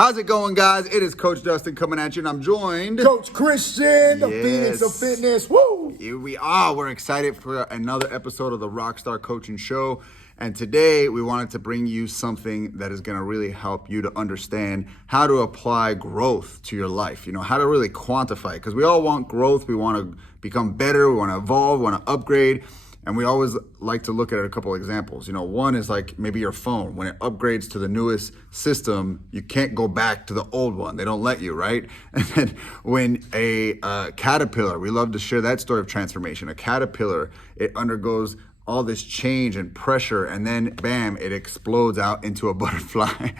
How's it going, guys? It is Coach Dustin coming at you, and I'm joined. Coach Christian, the Yes. Phoenix of Fitness. Woo! Here we are. We're excited for another episode of the Rockstar Coaching Show. And today we wanted to bring you something that is going to really help you to understand how to apply growth to your life. You know, how to really quantify it. Because we all want growth. We want to become better. We want to evolve. We want to upgrade. And we always like to look at a couple examples. You know, one is like maybe your phone. When it upgrades to the newest system, you can't go back to the old one. They don't let you, right? And then when a caterpillar, we love to share that story of transformation. A caterpillar, it undergoes all this change and pressure, and then bam, it explodes out into a butterfly.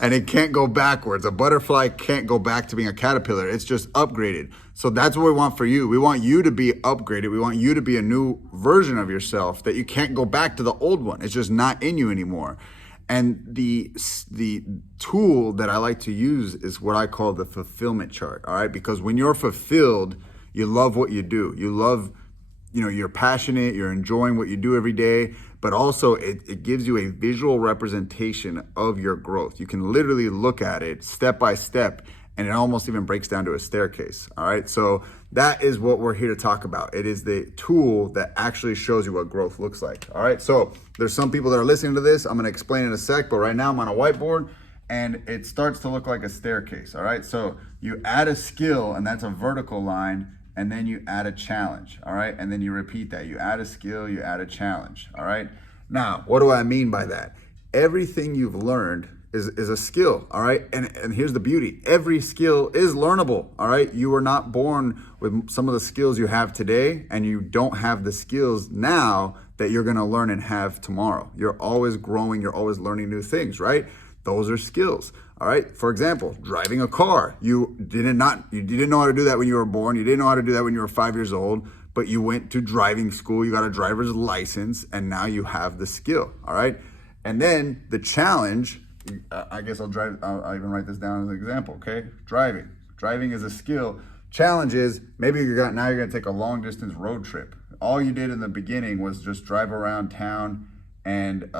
And it can't go backwards. A butterfly can't go back to being a caterpillar. It's just upgraded. So that's what we want for you. We want you to be upgraded. We want you to be a new version of yourself that you can't go back to the old one. It's just not in you anymore. And the tool that I like to use is what I call the fulfillment chart, all right? Because when you're fulfilled, you love what you do. You love, you know, you're passionate, you're enjoying what you do every day, but also it gives you a visual representation of your growth. You can literally look at it step by step, and it almost even breaks down to a staircase, all right? So that is what we're here to talk about. It is the tool that actually shows you what growth looks like, all right? So there's some people that are listening to this. I'm gonna explain in a sec, but right now I'm on a whiteboard, and it starts to look like a staircase, all right? So you add a skill, and that's a vertical line, and then you add a challenge, all right? And then you repeat that. You add a skill, you add a challenge, all right? Now, what do I mean by that? Everything you've learned is a skill, all right? And here's the beauty. Every skill is learnable, all right? You were not born with some of the skills you have today, and you don't have the skills now that you're gonna learn and have tomorrow. You're always growing, you're always learning new things, right? Those are skills. All right. For example, driving a car. You didn't know how to do that when you were born. You didn't know how to do that when you were 5 years old, but you went to driving school. You got a driver's license, and now you have the skill. All right. And then the challenge, I guess I'll even write this down as an example. Okay. Driving is a skill. Challenge is maybe now you're going to take a long distance road trip. All you did in the beginning was just drive around town, and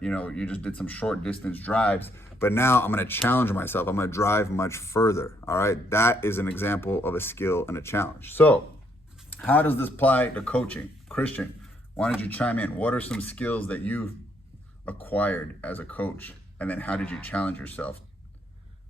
you just did some short distance drives. But now I'm gonna challenge myself. I'm gonna drive much further, all right? That is an example of a skill and a challenge. So how does this apply to coaching? Christian, why don't you chime in? What are some skills that you've acquired as a coach? And then how did you challenge yourself?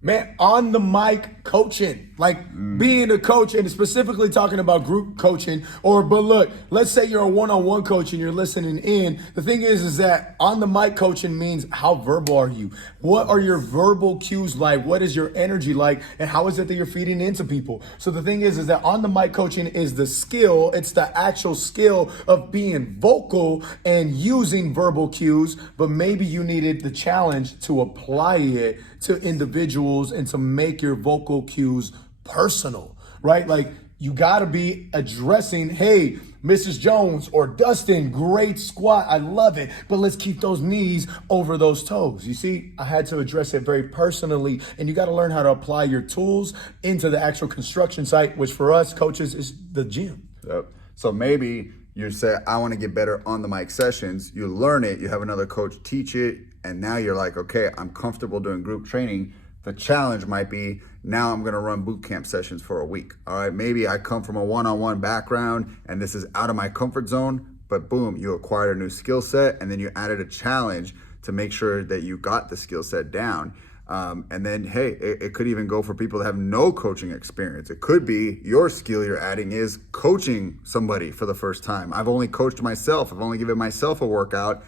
Man, on the mic coaching, like being a coach, and specifically talking about group coaching, but look, let's say you're a one-on-one coach and you're listening in. The thing is that on the mic coaching means how verbal are you? What are your verbal cues like? What is your energy like? And how is it that you're feeding into people? So the thing is that on the mic coaching is the skill. It's the actual skill of being vocal and using verbal cues, but maybe you needed the challenge to apply it to individuals and to make your vocal cues personal, right? Like you gotta be addressing, hey, Mrs. Jones or Dustin, great squat, I love it, but let's keep those knees over those toes. You see, I had to address it very personally, and you gotta learn how to apply your tools into the actual construction site, which for us coaches is the gym. Yep. So maybe you say, I wanna get better on the mic sessions, you learn it, you have another coach teach it, and now you're like, okay, I'm comfortable doing group training. The challenge might be, now I'm gonna run boot camp sessions for a week. All right, maybe I come from a one-on-one background and this is out of my comfort zone, but boom, you acquired a new skill set, and then you added a challenge to make sure that you got the skill set down. And then, hey, it could even go for people that have no coaching experience. It could be your skill you're adding is coaching somebody for the first time. I've only coached myself. I've only given myself a workout.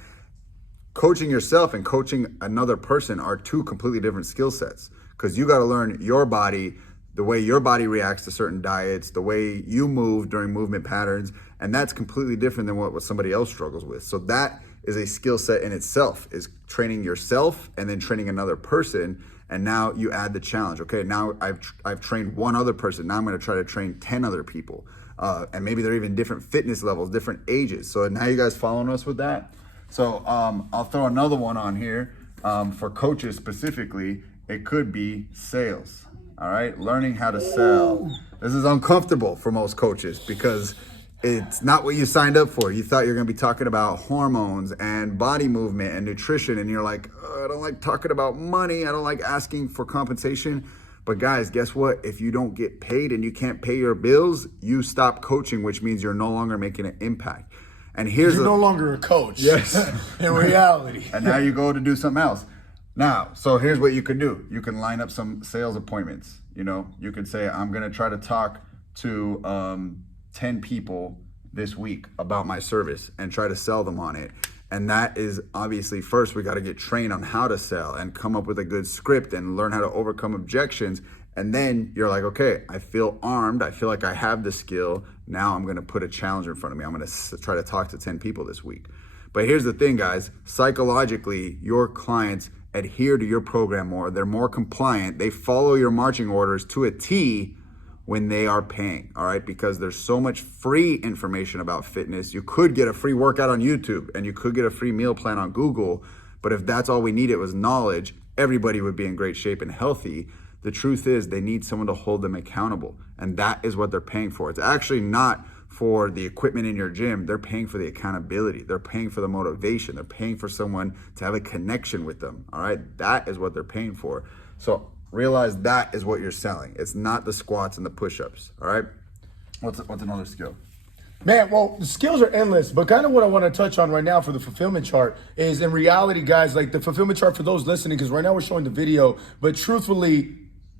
Coaching yourself and coaching another person are two completely different skill sets, because you got to learn your body, the way your body reacts to certain diets, the way you move during movement patterns, and that's completely different than what somebody else struggles with. So that is a skill set in itself, is training yourself and then training another person. And now you add the challenge. Okay, now I've trained one other person. Now I'm going to try to train 10 other people. And maybe they're even different fitness levels, different ages. So now you guys following us with that? So I'll throw another one on here for coaches specifically. It could be sales, all right? Learning how to sell. This is uncomfortable for most coaches because it's not what you signed up for. You thought you were going to be talking about hormones and body movement and nutrition, and you're like, oh, I don't like talking about money. I don't like asking for compensation. But guys, guess what? If you don't get paid and you can't pay your bills, you stop coaching, which means you're no longer making an impact. And here's You're no longer a coach. Yes. In reality. And now you go to do something else. Now, so here's what you can do. You can line up some sales appointments. You know, you can say, I'm going to try to talk to 10 people this week about my service and try to sell them on it. And that is obviously, first, we got to get trained on how to sell and come up with a good script and learn how to overcome objections. And then you're like, okay, I feel armed. I feel like I have the skill. Now I'm going to put a challenge in front of me. I'm going to try to talk to 10 people this week. But here's the thing, guys. Psychologically, your clients adhere to your program more. They're more compliant. They follow your marching orders to a T when they are paying, all right? Because there's so much free information about fitness. You could get a free workout on YouTube and you could get a free meal plan on Google. But if that's all we needed was knowledge, everybody would be in great shape and healthy. The truth is they need someone to hold them accountable. And that is what they're paying for. It's actually not for the equipment in your gym. They're paying for the accountability. They're paying for the motivation. They're paying for someone to have a connection with them, all right? That is what they're paying for. So realize that is what you're selling. It's not the squats and the push-ups, all right? What's another skill? Man, well, the skills are endless, but kind of what I want to touch on right now for the fulfillment chart is, in reality, guys, like the fulfillment chart for those listening, because right now we're showing the video, but truthfully,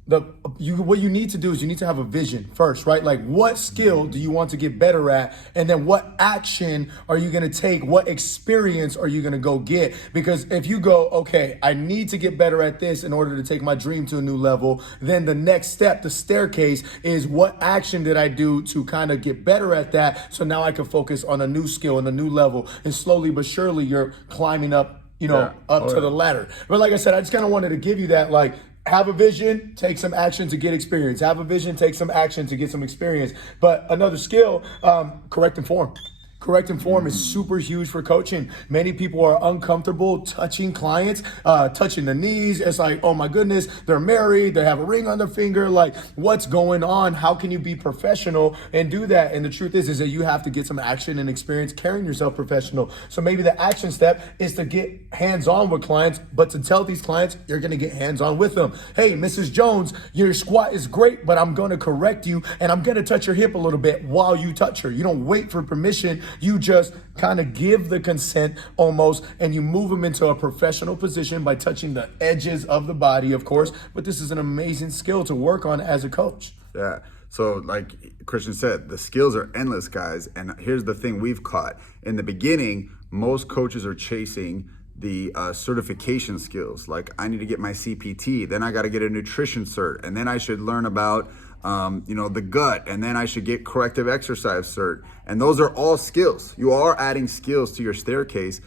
what you need to do is you need to have a vision first, right? Like, what skill do you want to get better at? And then what action are you going to take? What experience are you going to go get? Because if you go, okay, I need to get better at this in order to take my dream to a new level, then the next step, the staircase, is what action did I do to kind of get better at that? So now I can focus on a new skill and a new level. And slowly but surely you're climbing up, to the ladder. But like I said, I just kind of wanted to give you that, like, have a vision, take some action to get experience. Have a vision, take some action to get some experience. But another skill, correct and form. Correct and form is super huge for coaching. Many people are uncomfortable touching clients, touching the knees. It's like, oh my goodness, they're married, they have a ring on their finger. Like, what's going on? How can you be professional and do that? And the truth is that you have to get some action and experience carrying yourself professional. So maybe the action step is to get hands-on with clients, but to tell these clients, you're going to get hands-on with them. Hey, Mrs. Jones, your squat is great, but I'm going to correct you and I'm going to touch your hip a little bit while you touch her. You don't wait for permission. You just kind of give the consent almost, and you move them into a professional position by touching the edges of the body, of course. But this is an amazing skill to work on as a coach. Yeah. So like Christian said, the skills are endless, guys. And here's the thing we've caught. In the beginning, most coaches are chasing the certification skills. Like, I need to get my CPT, then I got to get a nutrition cert, and then I should learn about the gut, and then I should get corrective exercise cert. And those are all skills. You are adding skills to your staircase,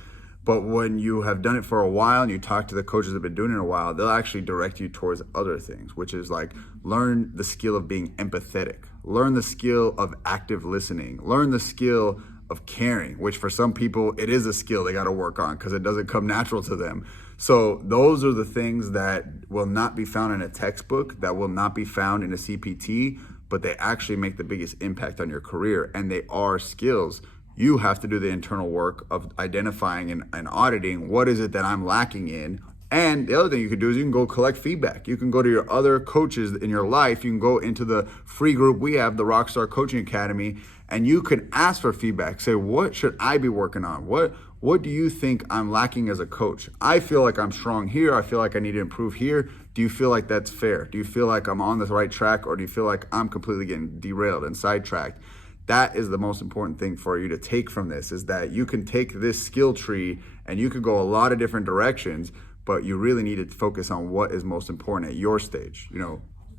but when you have done it for a while and you talk to the coaches that have been doing it a while, they'll actually direct you towards other things, which is like, learn the skill of being empathetic, learn the skill of active listening, learn the skill of caring, which for some people, it is a skill they got to work on because it doesn't come natural to them. So those are the things that will not be found in a textbook, that will not be found in a CPT, but they actually make the biggest impact on your career, and they are skills. You have to do the internal work of identifying and auditing what is it that I'm lacking in. And the other thing you can do is you can go collect feedback. You can go to your other coaches in your life. You can go into the free group we have, the Rockstar Coaching Academy, and you can ask for feedback. Say, what should I be working on? What do you think I'm lacking as a coach? I feel like I'm strong here. I feel like I need to improve here. Do you feel like that's fair? Do you feel like I'm on the right track, or do you feel like I'm completely getting derailed and sidetracked? That is the most important thing for you to take from this, is that you can take this skill tree and you could go a lot of different directions, but you really need to focus on what is most important at your stage,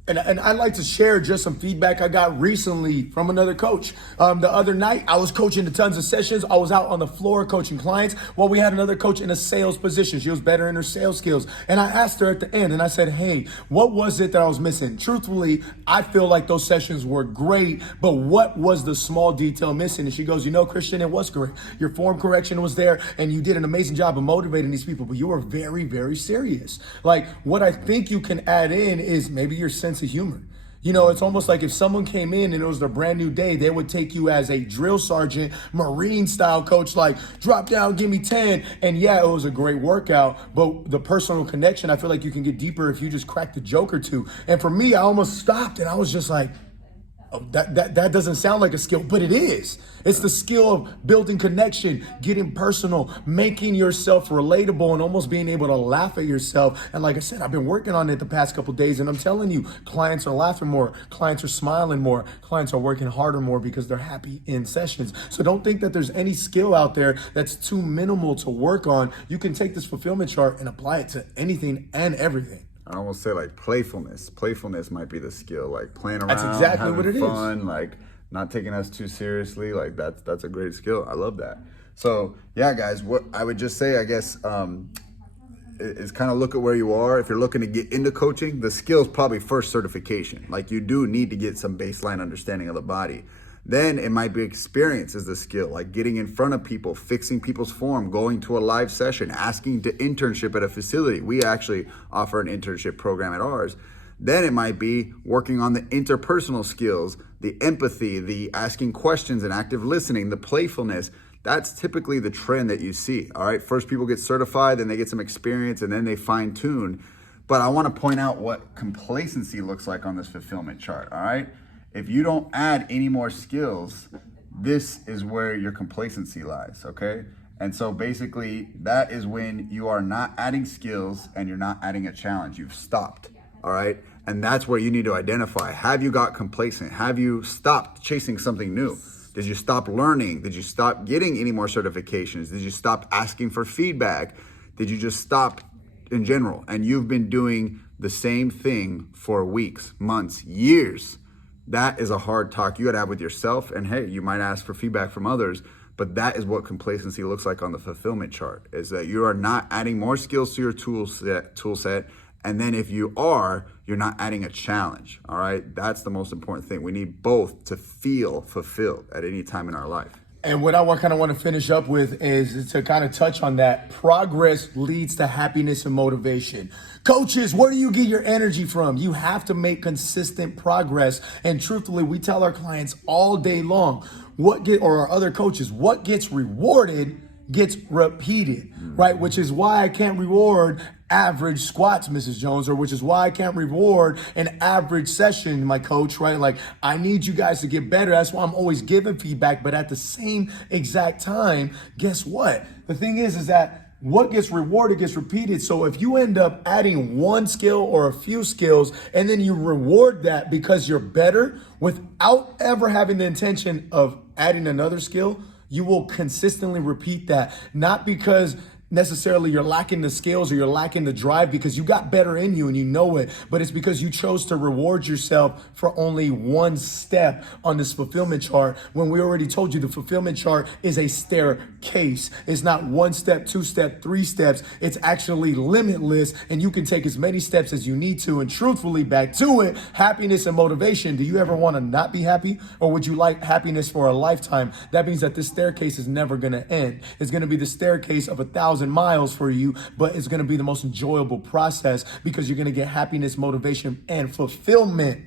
And I'd like to share just some feedback I got recently from another coach. The other night, I was coaching tons of sessions. I was out on the floor coaching clients. Well, we had another coach in a sales position. She was better in her sales skills. And I asked her at the end, and I said, hey, what was it that I was missing? Truthfully, I feel like those sessions were great, but what was the small detail missing? And she goes, Christian, it was great. Your form correction was there, and you did an amazing job of motivating these people, but you were very, very serious. Like, what I think you can add in is maybe your sense of humor. You know, it's almost like if someone came in and it was their brand new day, they would take you as a drill sergeant, Marine style coach, like drop down, give me 10. And yeah, it was a great workout, but the personal connection, I feel like you can get deeper if you just crack the joke or two. And for me, I almost stopped and I was just like, oh, that doesn't sound like a skill, but it is. It's the skill of building connection, getting personal, making yourself relatable, and almost being able to laugh at yourself. And like I said, I've been working on it the past couple of days, and I'm telling you, clients are laughing more, clients are smiling more, clients are working harder more because they're happy in sessions. So don't think that there's any skill out there that's too minimal to work on. You can take this fulfillment chart and apply it to anything and everything. I almost say like playfulness. Playfulness might be the skill, like playing around, That's exactly having what it is. fun, like not taking us too seriously. Like that's a great skill. I love that. So yeah, guys, what I would just say, I guess, is kind of look at where you are. If you're looking to get into coaching, the skill is probably first certification. Like you do need to get some baseline understanding of the body. Then it might be experience as the skill, like getting in front of people, fixing people's form, going to a live session, asking to internship at a facility. We actually offer an internship program at ours. Then it might be working on the interpersonal skills, the empathy, the asking questions and active listening, the playfulness. That's typically the trend that you see. All right. First people get certified, then they get some experience, and then they fine tune. But I want to point out what complacency looks like on this fulfillment chart. All right. If you don't add any more skills, this is where your complacency lies, okay? And so basically, that is when you are not adding skills and you're not adding a challenge. You've stopped, all right? And that's where you need to identify. Have you got complacent? Have you stopped chasing something new? Did you stop learning? Did you stop getting any more certifications? Did you stop asking for feedback? Did you just stop in general? And you've been doing the same thing for weeks, months, years. That is a hard talk you got to have with yourself. And hey, you might ask for feedback from others, but that is what complacency looks like on the fulfillment chart, is that you are not adding more skills to your tool set. And then if you are, you're not adding a challenge. All right. That's the most important thing. We need both to feel fulfilled at any time in our life. And what I kind of want to finish up with is to kind of touch on that. Progress leads to happiness and motivation. Coaches, where do you get your energy from? You have to make consistent progress. And truthfully, we tell our clients all day long, or our other coaches, what gets rewarded gets repeated, right? Which is why I can't reward average squats, Mrs. Jones, or which is why I can't reward an average session, my coach, right? Like, I need you guys to get better. That's why I'm always giving feedback. But at the same exact time, guess what? The thing is that what gets rewarded gets repeated. So if you end up adding one skill or a few skills, and then you reward that because you're better without ever having the intention of adding another skill, you will consistently repeat that, not because necessarily you're lacking the skills or you're lacking the drive, because you got better in you and you know it, but it's because you chose to reward yourself for only one step on this fulfillment chart, when we already told you the fulfillment chart is a staircase. It's not one step, two step, three steps. It's actually limitless, and you can take as many steps as you need to. And truthfully, back to it, happiness and motivation. Do you ever want to not be happy, or would you like happiness for a lifetime? That means that this staircase is never going to end. It's going to be the staircase of 1,000 miles for you, but it's going to be the most enjoyable process because you're going to get happiness, motivation, and fulfillment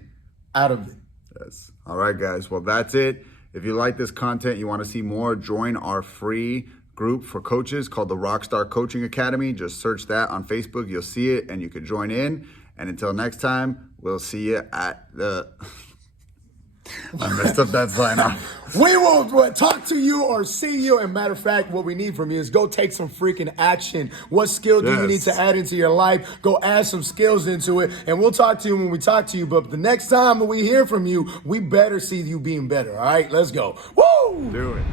out of it. Yes. All right, guys. Well, that's it. If you like this content, you want to see more, join our free group for coaches called the Rockstar Coaching Academy. Just search that on Facebook. You'll see it and you can join in. And until next time, we'll see you at the... I messed up that sign off. We will talk to you or see you. And matter of fact, what we need from you is go take some freaking action. What skill do you need to add into your life? Go add some skills into it. And we'll talk to you when we talk to you. But the next time we hear from you, we better see you being better. All right, let's go. Woo! Do it.